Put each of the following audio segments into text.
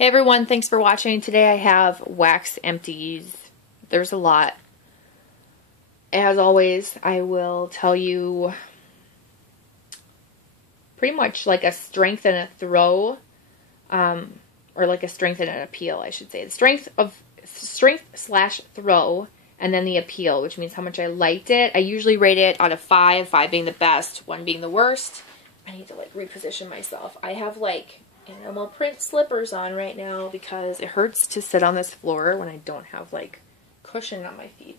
Hey everyone, thanks for watching. Today I have wax empties. There's a lot. As always, I will tell you pretty much like a strength and a throw, or like a strength and an appeal, I should say. The strength/throw, and then the appeal, which means how much I liked it. I usually rate it out of 5, 5 being the best, 1 being the worst. I need to like reposition myself. I have like animal print slippers on right now because it hurts to sit on this floor when I don't have like cushion on my feet.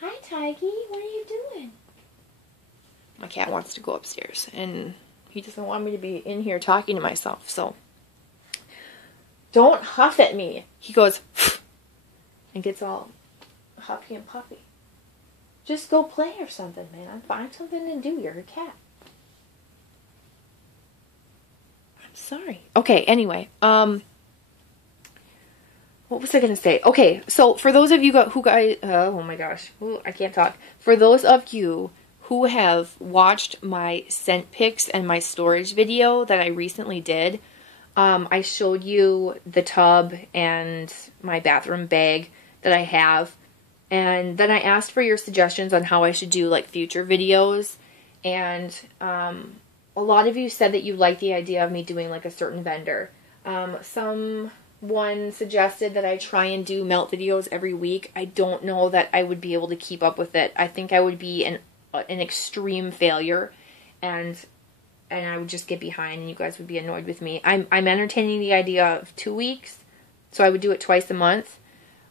Hi Tiggy, what are you doing? My cat wants to go upstairs and he doesn't want me to be in here talking to myself, so don't huff at me. He goes and gets all huffy and puffy. Just go play or something, man. Find something to do. You're a cat. Sorry. Okay, anyway, what was I going to say? Okay, so for those of you oh my gosh, I can't talk. For those of you who have watched my scent picks and my storage video that I recently did, I showed you the tub and my bathroom bag that I have, and then I asked for your suggestions on how I should do like future videos, and a lot of you said that you liked the idea of me doing like a certain vendor. Someone suggested that I try and do melt videos every week. I don't know that I would be able to keep up with it. I think I would be an extreme failure, and I would just get behind and you guys would be annoyed with me. I'm entertaining the idea of 2 weeks, so I would do it twice a month,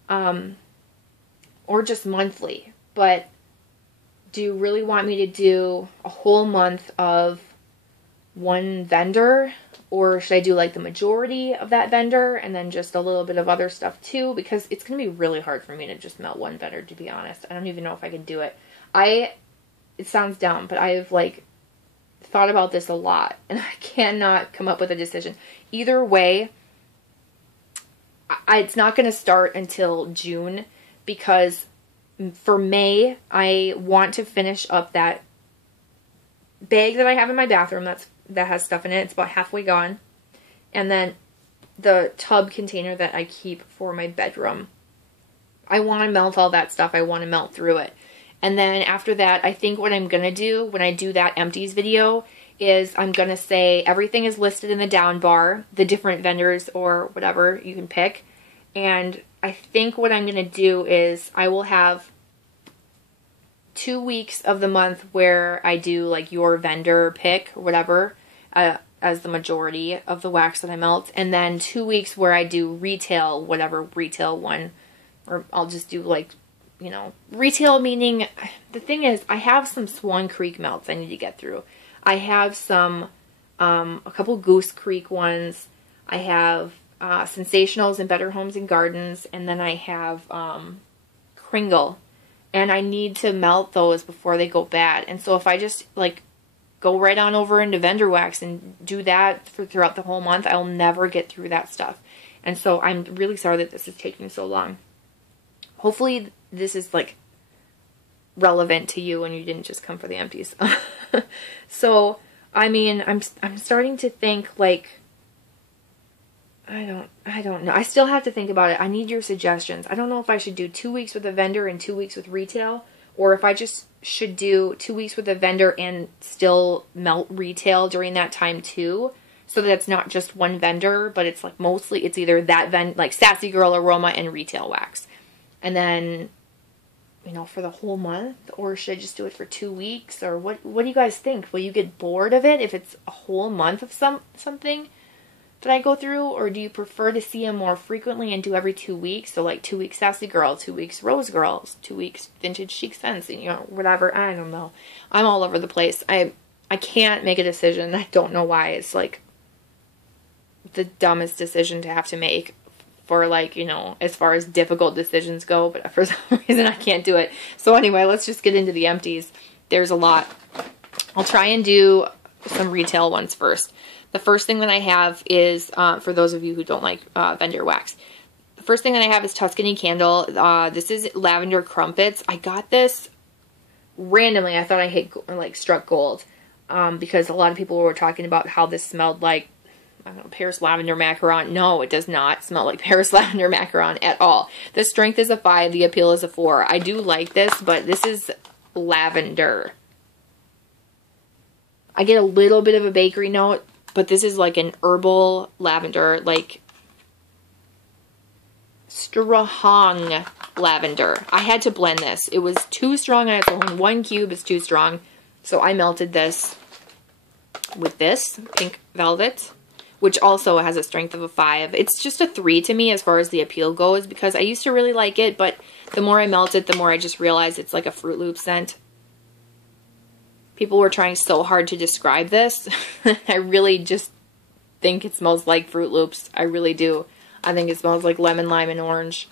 or just monthly. But do you really want me to do a whole month of one vendor, or should I do like the majority of that vendor and then just a little bit of other stuff too? Because it's going to be really hard for me to just melt one vendor, to be honest. I don't even know if I can do it. It sounds dumb, but I've like thought about this a lot and I cannot come up with a decision. Either way, it's not going to start until June, because for May, I want to finish up that bag that I have in my bathroom that has stuff in it. It's about halfway gone. And then the tub container that I keep for my bedroom. I want to melt all that stuff. I want to melt through it. And then after that, I think what I'm going to do when I do that empties video is I'm going to say everything is listed in the down bar, the different vendors or whatever you can pick. And I think what I'm going to do is I will have 2 weeks of the month where I do like your vendor pick or whatever as the majority of the wax that I melt, and then 2 weeks where I do retail, whatever retail one, or I'll just do like, you know, retail, meaning the thing is I have some Swan Creek melts I need to get through. I have some a couple Goose Creek ones. I have Sensationals and Better Homes and Gardens, and then I have Kringle. And I need to melt those before they go bad. And so if I just like go right on over into vendor wax and do that throughout the whole month, I'll never get through that stuff. And so I'm really sorry that this is taking so long. Hopefully this is like relevant to you and you didn't just come for the empties. So, I mean, I'm starting to think like, I don't know. I still have to think about it. I need your suggestions. I don't know if I should do 2 weeks with a vendor and 2 weeks with retail, or if I just should do 2 weeks with a vendor and still melt retail during that time too, so that it's not just one vendor, but it's like mostly it's either that like Sassy Girl Aroma and retail wax. And then, you know, for the whole month, or should I just do it for 2 weeks, or what do you guys think? Will you get bored of it if it's a whole month of something that I go through, or do you prefer to see them more frequently and do every 2 weeks? So like 2 weeks Sassy Girl, 2 weeks Rose Girls, 2 weeks Vintage Chic Scents, you know, whatever. I don't know. I'm all over the place. I can't make a decision. I don't know why. It's like the dumbest decision to have to make for like, you know, as far as difficult decisions go, but for some reason I can't do it. So anyway, let's just get into the empties. There's a lot. I'll try and do some retail ones first. The first thing that I have is, for those of you who don't like vendor wax, the first thing that I have is Tuscany Candle. This is Lavender Crumpets. I got this randomly. I thought I struck gold, because a lot of people were talking about how this smelled like I don't know, Paris Lavender Macaron. No, it does not smell like Paris Lavender Macaron at all. The strength is a 5, the appeal is a 4. I do like this, but this is lavender. I get a little bit of a bakery note, but this is like an herbal lavender, like strong lavender. I had to blend this. It was too strong on its own. 1 cube is too strong. So I melted this with this Pink Velvet, which also has a strength of a 5. It's just a 3 to me as far as the appeal goes, because I used to really like it, but the more I melt it, the more I just realized it's like a Fruit Loop scent. People were trying so hard to describe this. I really just think it smells like Fruit Loops. I really do. I think it smells like lemon, lime, and orange.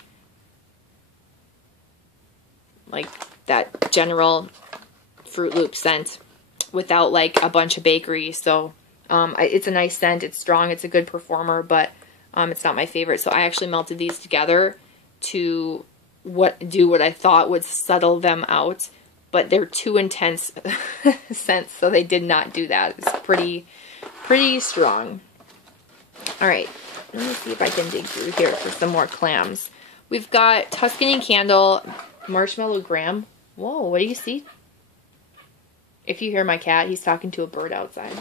Like that general Fruit Loop scent without like a bunch of bakery. So it's a nice scent. It's strong. It's a good performer, but it's not my favorite. So I actually melted these together to do what I thought would settle them out. But they're too intense scents, so they did not do that. It's pretty strong. All right, let me see if I can dig through here for some more clams. We've got Tuscany Candle Marshmallow Graham. Whoa, what do you see? If you hear my cat, he's talking to a bird outside.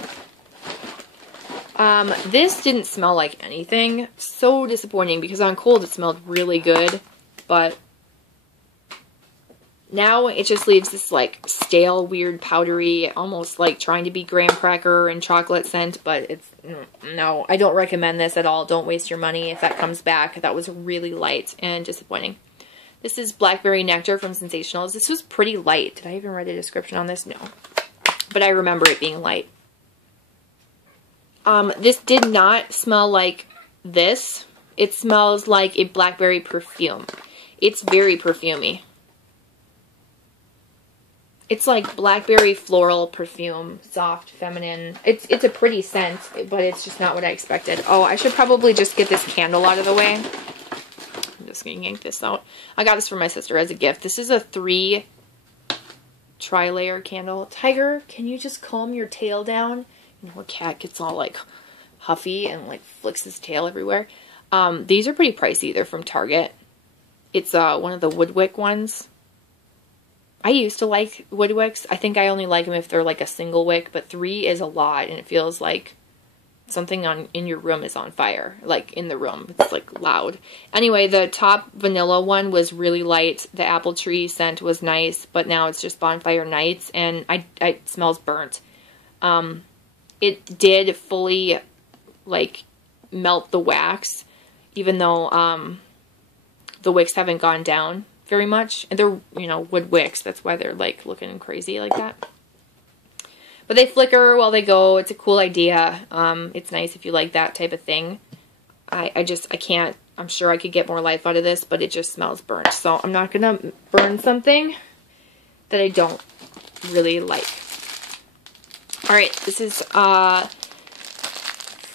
This didn't smell like anything. So disappointing, because on cold it smelled really good, but now it just leaves this like stale, weird, powdery, almost like trying to be graham cracker and chocolate scent, but it's, no, I don't recommend this at all. Don't waste your money if that comes back. That was really light and disappointing. This is Blackberry Nectar from Sensationals. This was pretty light. Did I even write a description on this? No. But I remember it being light. This did not smell like this. It smells like a blackberry perfume. It's very perfumey. It's like blackberry floral perfume, soft, feminine. It's a pretty scent, but it's just not what I expected. Oh, I should probably just get this candle out of the way. I'm just going to yank this out. I got this for my sister as a gift. This is a 3 tri-layer candle. Tiger, can you just calm your tail down? You know, a cat gets all like huffy and like flicks his tail everywhere. These are pretty pricey. They're from Target. It's one of the Woodwick ones. I used to like Woodwicks. I think I only like them if they're like a single wick, but 3 is a lot, and it feels like something in your room is on fire, like in the room. It's like loud. Anyway, the top vanilla one was really light. The apple tree scent was nice, but now it's just Bonfire Nights, and it smells burnt. It did fully like melt the wax, even though the wicks haven't gone down very much. And they're, you know, wood wicks. That's why they're like looking crazy like that. But they flicker while they go. It's a cool idea. It's nice if you like that type of thing. I can't. I'm sure I could get more life out of this, but it just smells burnt. So I'm not going to burn something that I don't really like. Alright, this is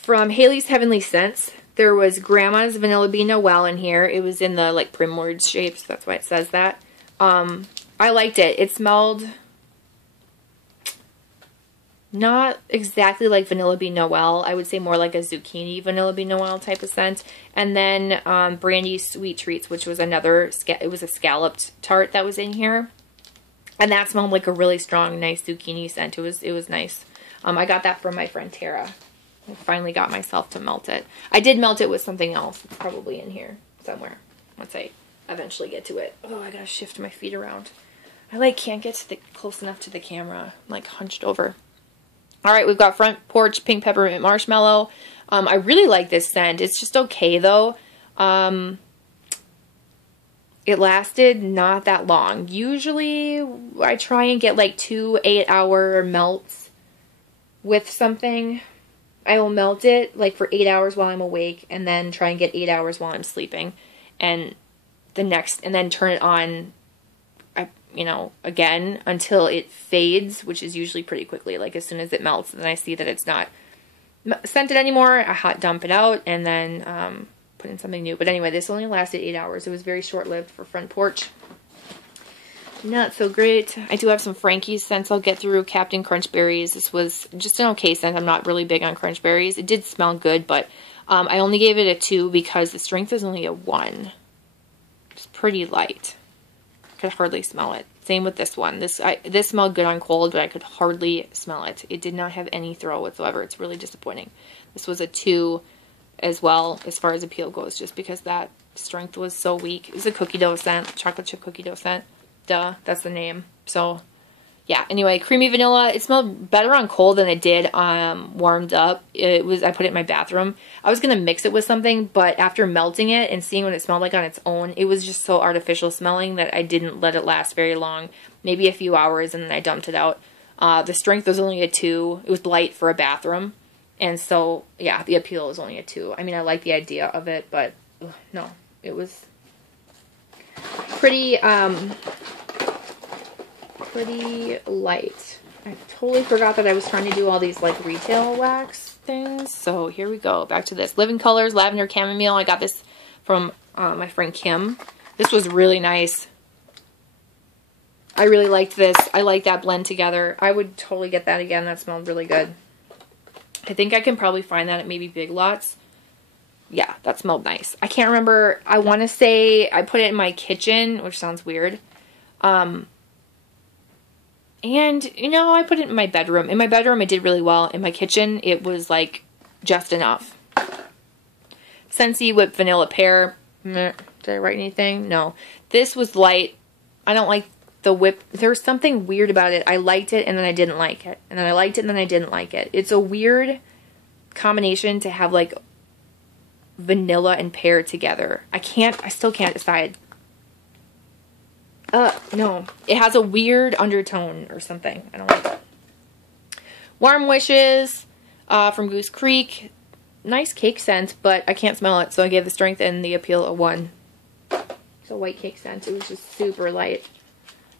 from Haley's Heavenly Scents. There was Grandma's Vanilla Bean Noel in here. It was in the like Primrose shapes. That's why it says that. I liked it. It smelled not exactly like Vanilla Bean Noel. I would say more like a zucchini Vanilla Bean Noel type of scent. And then Brandy's Sweet Treats, which was another, it was a scalloped tart that was in here. And that smelled like a really strong, nice zucchini scent. It was nice. I got that from my friend Tara. I finally got myself to melt it. I did melt it with something else. It's probably in here somewhere once I eventually get to it. Oh, I gotta shift my feet around. I like can't get to close enough to the camera. I'm like hunched over. Alright, we've got Front Porch Pink Peppermint Marshmallow. I really like this scent. It's just okay though. It lasted not that long. Usually I try and get like 2 8-hour melts with something. I will melt it like for 8 hours while I'm awake, and then try and get 8 hours while I'm sleeping, and then turn it on, you know, again until it fades, which is usually pretty quickly. Like as soon as it melts, and I see that it's not scented anymore, I hot dump it out and then put in something new. But anyway, this only lasted 8 hours. It was very short-lived for Front Porch. not so great. I do have some Frankie's scents I'll get through. Captain Crunch Berries. This was just an okay scent. I'm not really big on Crunch Berries. It did smell good, but I only gave it a 2 because the strength is only a 1. It's pretty light. I could hardly smell it. Same with this one. This smelled good on cold, but I could hardly smell it. It did not have any throw whatsoever. It's really disappointing. This was a 2 as well as far as appeal goes, just because that strength was so weak. It was a cookie dough scent, chocolate chip cookie dough scent. Duh, that's the name. So, yeah. Anyway, creamy vanilla. It smelled better on cold than it did warmed up. I put it in my bathroom. I was gonna mix it with something, but after melting it and seeing what it smelled like on its own, it was just so artificial smelling that I didn't let it last very long. Maybe a few hours, and then I dumped it out. The strength was only a 2. It was light for a bathroom, and so yeah, the appeal was only a 2. I mean, I like the idea of it, but no, it was pretty light. I totally forgot that I was trying to do all these like retail wax things. So here we go. Back to this. Living Colors Lavender Chamomile. I got this from my friend Kim. This was really nice. I really liked this. I like that blend together. I would totally get that again. That smelled really good. I think I can probably find that at maybe Big Lots. Yeah, that smelled nice. I can't remember. I want to say I put it in my kitchen, which sounds weird. And, you know, I put it in my bedroom. In my bedroom, it did really well. In my kitchen, it was, like, just enough. Scentsy Whipped Vanilla Pear. Did I write anything? No. This was light. I don't like the whip. There was something weird about it. I liked it, and then I didn't like it. And then I liked it, and then I didn't like it. It's a weird combination to have, like, vanilla and pear together. I still can't decide. No. It has a weird undertone or something. I don't like it. Warm Wishes from Goose Creek. Nice cake scent, but I can't smell it, so I gave the strength and the appeal a 1. It's a white cake scent. It was just super light.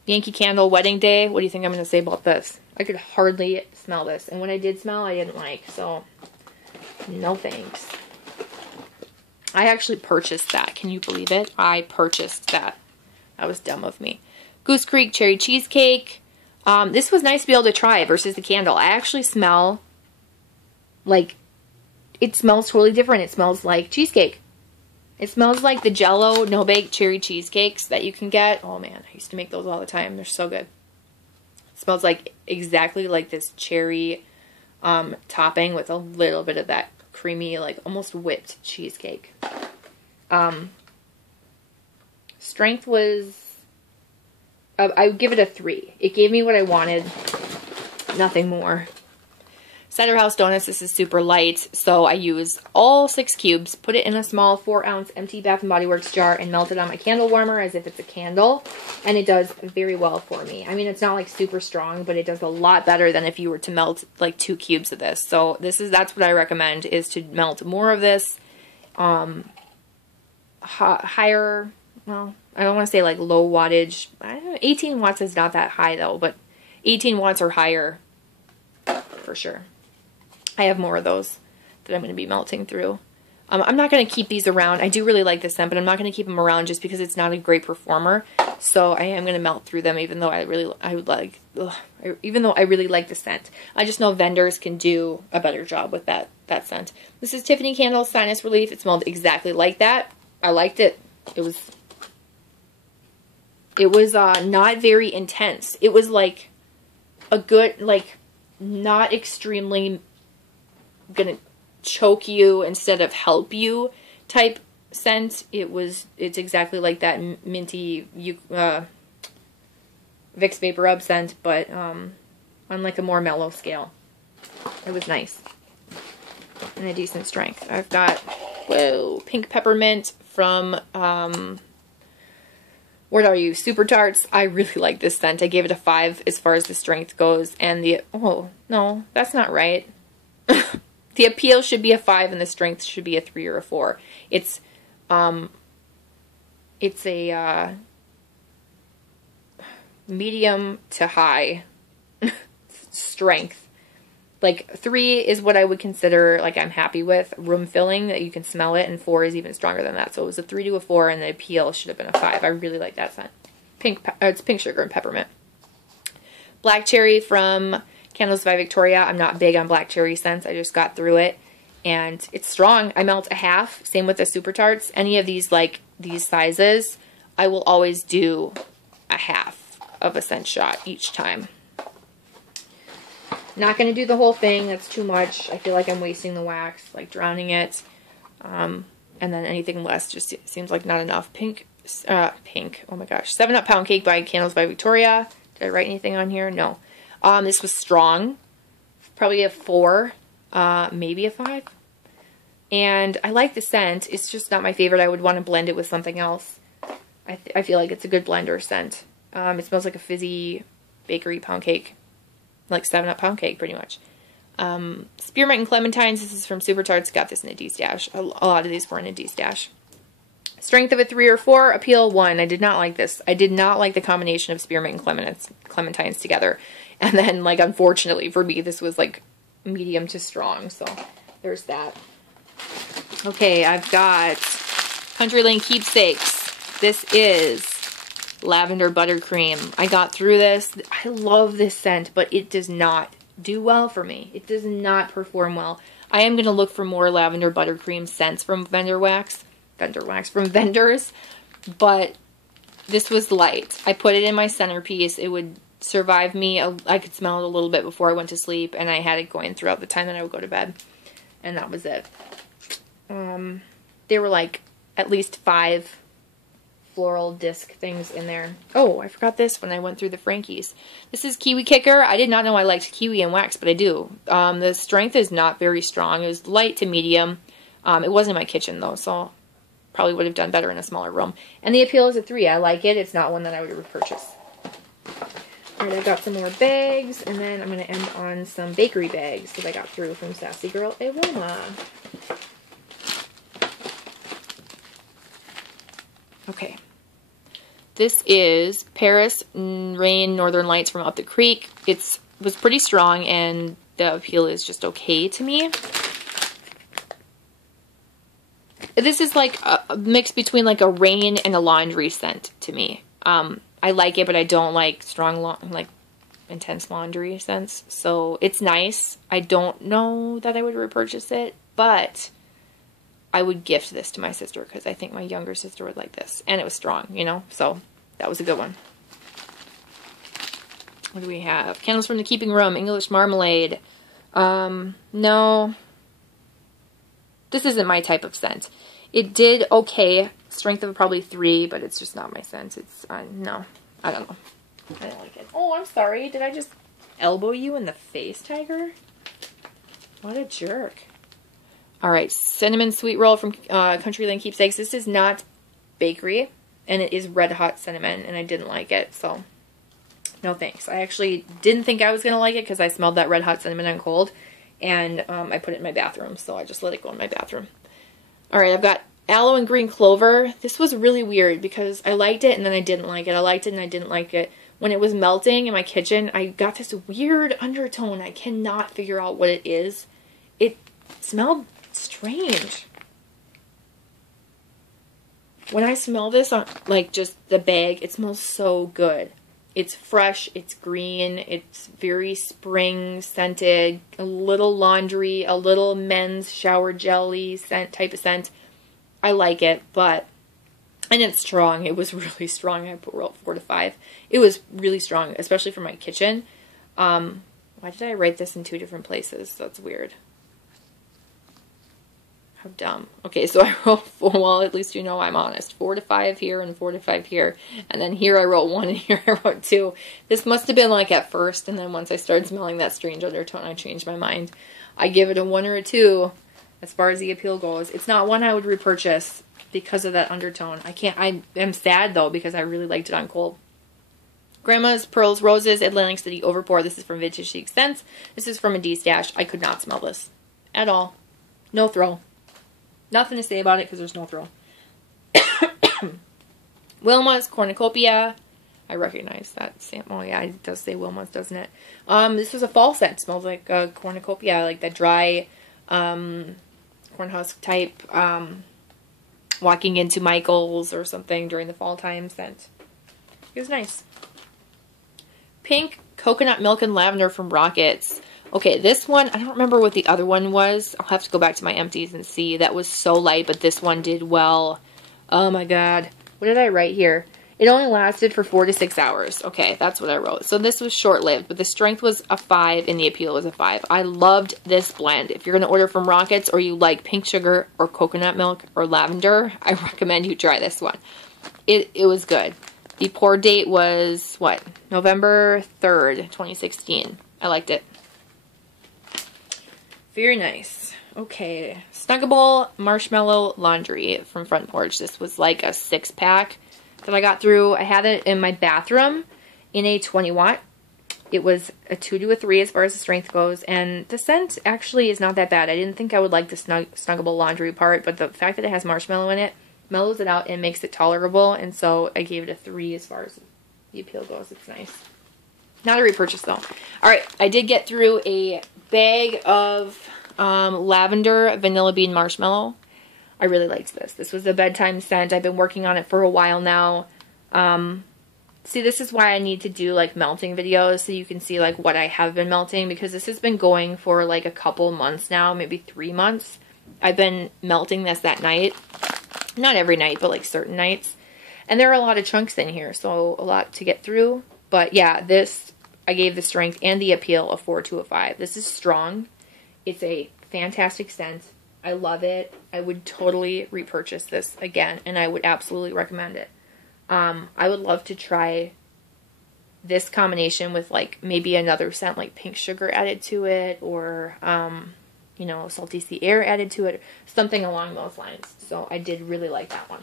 Yankee Candle Wedding Day. What do you think I'm going to say about this? I could hardly smell this, and when I did smell, I didn't like, so no thanks. I actually purchased that. Can you believe it? I purchased that. That was dumb of me. Goose Creek Cherry Cheesecake. This was nice to be able to try versus the candle. I actually smell like, it smells totally different. It smells like cheesecake. It smells like the Jell-O no-bake cherry cheesecakes that you can get. Oh man, I used to make those all the time. They're so good. It smells like exactly like this cherry topping with a little bit of that creamy, like almost whipped cheesecake. Strength was, I would give it a 3. It gave me what I wanted, nothing more. Cider House Donuts, this is super light, so I use all 6 cubes, put it in a small 4-ounce empty Bath & Body Works jar, and melt it on my candle warmer as if it's a candle, and it does very well for me. I mean, it's not like super strong, but it does a lot better than if you were to melt like 2 cubes of this. So that's what I recommend, is to melt more of this, higher, well, I don't want to say like low wattage. I don't know, 18 watts is not that high though, but 18 watts or higher for sure. I have more of those that I'm going to be melting through. I'm not going to keep these around. I do really like this scent, but I'm not going to keep them around just because it's not a great performer. So I am going to melt through them, even though I really like the scent. I just know vendors can do a better job with that scent. This is Tiffany Candle Sinus Relief. It smelled exactly like that. I liked it. It was not very intense. It was like a good, like, not extremely gonna choke you instead of help you type scent. It's exactly like that minty Vicks Vapor Rub scent, but on like a more mellow scale. It was nice. And a decent strength. I've got, whoa, Pink Peppermint from, what are you, Super Tarts. I really like this scent. I gave it a 5 as far as the strength goes, and oh, no, that's not right. The appeal should be a 5 and the strength should be a 3 or a 4. It's a medium to high strength. Like 3 is what I would consider like I'm happy with, room filling, that you can smell it, and 4 is even stronger than that. So it was a 3 to a 4, and the appeal should have been a 5. I really like that scent. It's pink sugar and peppermint. Black cherry from Candles by Victoria. I'm not big on black cherry scents. I just got through it. And it's strong. I melt a half. Same with the Super Tarts. Any of these, like, these sizes, I will always do a half of a scent shot each time. Not going to do the whole thing. That's too much. I feel like I'm wasting the wax, like drowning it. And then anything less just seems like not enough. Pink. Oh my gosh. 7-Up Pound Cake by Candles by Victoria. Did I write anything on here? No. This was strong. Probably a 4. Maybe a 5. And I like the scent. It's just not my favorite. I would want to blend it with something else. I feel like it's a good blender scent. It smells like a fizzy bakery pound cake. Like 7-Up pound cake, pretty much. Spearmint and Clementines. This is from Super Tarts. Got this in a D-stash. A lot of these were in a D-stash. Strength of a 3 or 4. Appeal 1. I did not like this. I did not like the combination of spearmint and clementines together. And then, like, unfortunately for me, this was, like, medium to strong. So, there's that. Okay, I've got Country Lane Keepsakes. This is Lavender Buttercream. I got through this. I love this scent, but it does not do well for me. It does not perform well. I am going to look for more Lavender Buttercream scents from from vendors, but this was light. I put it in my centerpiece. It would survive me. I could smell it a little bit before I went to sleep, and I had it going throughout the time that I would go to bed, and that was it. There were like at least 5 floral disc things in there. Oh, I forgot this when I went through the Frankies. This is Kiwi Kicker. I did not know I liked kiwi and wax, but I do. The strength is not very strong. It was light to medium. It wasn't in my kitchen though, so probably would have done better in a smaller room. And the appeal is a 3. I like it. It's not one that I would repurchase. Alright, I got some more bags, and then I'm going to end on some bakery bags that I got through from Sassy Girl Iwoma. Okay. This is Paris Rain Northern Lights from Up the Creek. It was pretty strong, and the appeal is just okay to me. This is like a mix between like a rain and a laundry scent to me. I like it, but I don't like strong, like intense laundry scents. So it's nice. I don't know that I would repurchase it, but I would gift this to my sister because I think my younger sister would like this. And it was strong, you know, so that was a good one. What do we have? Candles from the Keeping Room, English Marmalade. No. This isn't my type of scent. It did okay. Strength of probably 3, but it's just not my scent. It's, no. I don't know. I don't like it. Oh, I'm sorry. Did I just elbow you in the face, Tiger? What a jerk. Alright, Cinnamon Sweet Roll from Country Lane Keepsakes. This is not bakery, and it is red hot cinnamon, and I didn't like it, so no thanks. I actually didn't think I was going to like it because I smelled that red hot cinnamon on cold, and I put it in my bathroom, so I just let it go in my bathroom. Alright, I've got Aloe and Green Clover. This was really weird because I liked it and then I didn't like it. I liked it and I didn't like it. When it was melting in my kitchen, I got this weird undertone. I cannot figure out what it is. It smelled strange. When I smell this on, like, just the bag, it smells so good. It's fresh, it's green, it's very spring scented, a little laundry, a little men's shower jelly scent type of scent. I like it, but, and it's strong. It was really strong. I put 4 to 5. It was really strong, especially for my kitchen. Why did I write this in 2 different places? That's weird. How dumb. Okay, so I wrote 4, well, at least you know I'm honest. 4 to 5 here and 4 to 5 here. And then here I wrote 1 and here I wrote 2. This must have been like at first, and then once I started smelling that strange undertone, I changed my mind. I give it a 1 or a 2 as far as the appeal goes. It's not one I would repurchase because of that undertone. I am sad though because I really liked it on cold. Grandma's Pearls Roses Atlantic City Overpour. This is from Vintage Chic Scents. This is from a D-stash. I could not smell this at all. No throw. Nothing to say about it because there's no throw. Wilma's Cornucopia. I recognize that sample. Oh yeah, it does say Wilma's, doesn't it? This was a fall scent. It smells like a cornucopia, like that dry corn husk type walking into Michael's or something during the fall time scent. It was nice. Pink coconut milk and lavender from Rockets. Okay, this one, I don't remember what the other one was. I'll have to go back to my empties and see. That was so light, but this one did well. Oh my god. What did I write here? It only lasted for 4 to 6 hours. Okay, that's what I wrote. So this was short-lived, but the strength was a 5 and the appeal was a 5. I loved this blend. If you're going to order from Rockets or you like pink sugar or coconut milk or lavender, I recommend you try this one. It was good. The pour date was, what? November 3rd, 2016. I liked it. Very nice. Okay. Snuggable Marshmallow Laundry from Front Porch. This was like a 6-pack that I got through. I had it in my bathroom in a 20 watt. It was a 2 to a 3 as far as the strength goes, and the scent actually is not that bad. I didn't think I would like the Snuggable Laundry part, but the fact that it has marshmallow in it mellows it out and makes it tolerable, and so I gave it a 3 as far as the appeal goes. It's nice. Not a repurchase though. Alright, I did get through a bag of lavender vanilla bean marshmallow. I really liked this. This was a bedtime scent. I've been working on it for a while now. See, this is why I need to do like melting videos so you can see like what I have been melting, because this has been going for like a couple months now, maybe 3 months. I've been melting this at night. Not every night, but like certain nights. And there are a lot of chunks in here, so a lot to get through. But yeah, this, I gave the strength and the appeal a 4 to a 5. This is strong. It's a fantastic scent. I love it. I would totally repurchase this again, and I would absolutely recommend it. I would love to try this combination with like maybe another scent like pink sugar added to it, or you know, salty sea air added to it, something along those lines. So I did really like that one.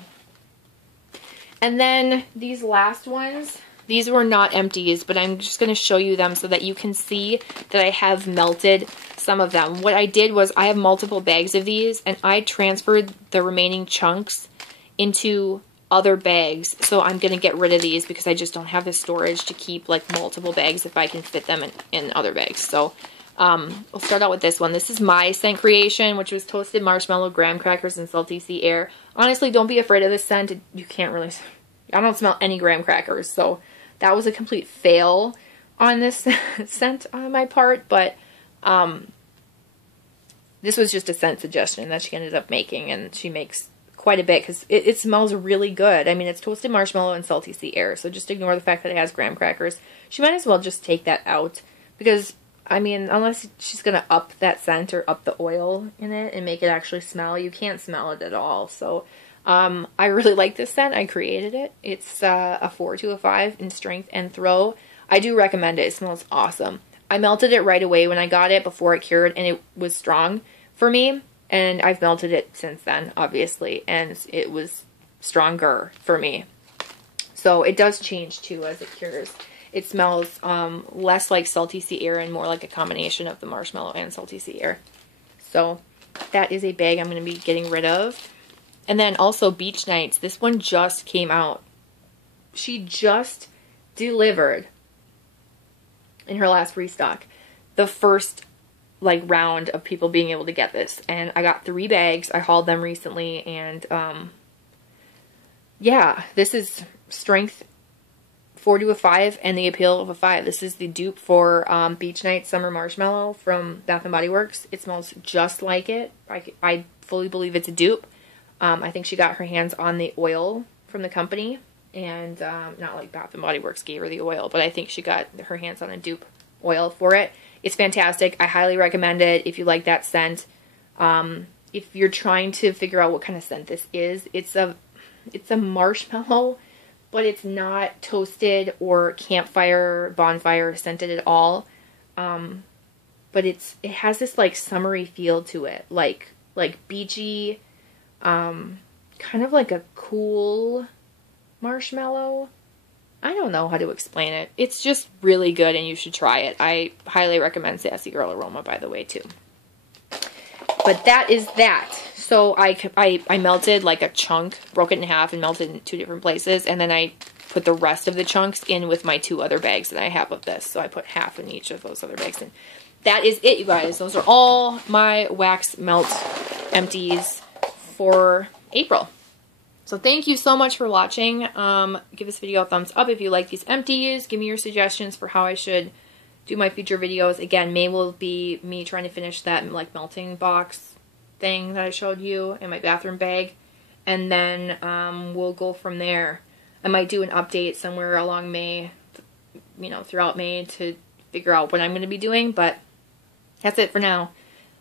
And then these last ones, these were not empties, but I'm just going to show you them so that you can see that I have melted some of them. What I did was I have multiple bags of these, and I transferred the remaining chunks into other bags. So I'm going to get rid of these because I just don't have the storage to keep like multiple bags if I can fit them in other bags. So we'll start out with this one. This is my scent creation, which was toasted marshmallow, graham crackers, and salty sea air. Honestly, don't be afraid of this scent. You can't really, I don't smell any graham crackers, so that was a complete fail on this scent on my part, but this was just a scent suggestion that she ended up making, and she makes quite a bit because it smells really good. I mean, it's toasted marshmallow and salty sea air, so just ignore the fact that it has graham crackers. She might as well just take that out because, I mean, unless she's going to up that scent or up the oil in it and make it actually smell, you can't smell it at all. So I really like this scent. I created it. It's a 4 to a 5 in strength and throw. I do recommend it. It smells awesome. I melted it right away when I got it before it cured, and it was strong for me. And I've melted it since then, obviously, and it was stronger for me. So it does change too as it cures. It smells less like salty sea air and more like a combination of the marshmallow and salty sea air. So that is a bag I'm going to be getting rid of. And then also Beach Nights. This one just came out. She just delivered in her last restock the first like round of people being able to get this, and I got 3 bags. I hauled them recently, and yeah, this is strength 4 to a 5 and the appeal of a 5. This is the dupe for Beach Night Summer Marshmallow from Bath & Body Works. It smells just like it. I fully believe it's a dupe. I think she got her hands on the oil from the company, and not like Bath & Body Works gave her the oil, but I think she got her hands on a dupe oil for it. It's fantastic. I highly recommend it if you like that scent. If you're trying to figure out what kind of scent this is, it's a marshmallow, but it's not toasted or campfire, bonfire scented at all. But it has this like summery feel to it, like beachy, kind of like a cool marshmallow. I don't know how to explain it. It's just really good, and you should try it. I highly recommend Sassy Girl Aroma, by the way, too. But that is that. So I melted like a chunk, broke it in half, and melted in 2 different places, and then I put the rest of the chunks in with my 2 other bags that I have of this. So I put half in each of those other bags. And that is it, you guys. Those are all my wax melt empties for April. So thank you so much for watching. Give this video a thumbs up if you like these empties. Give me your suggestions for how I should do my future videos. Again, May will be me trying to finish that like melting box thing that I showed you in my bathroom bag. And then we'll go from there. I might do an update somewhere along May, you know, throughout May to figure out what I'm going to be doing. But that's it for now.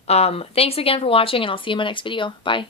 Thanks again for watching, and I'll see you in my next video. Bye.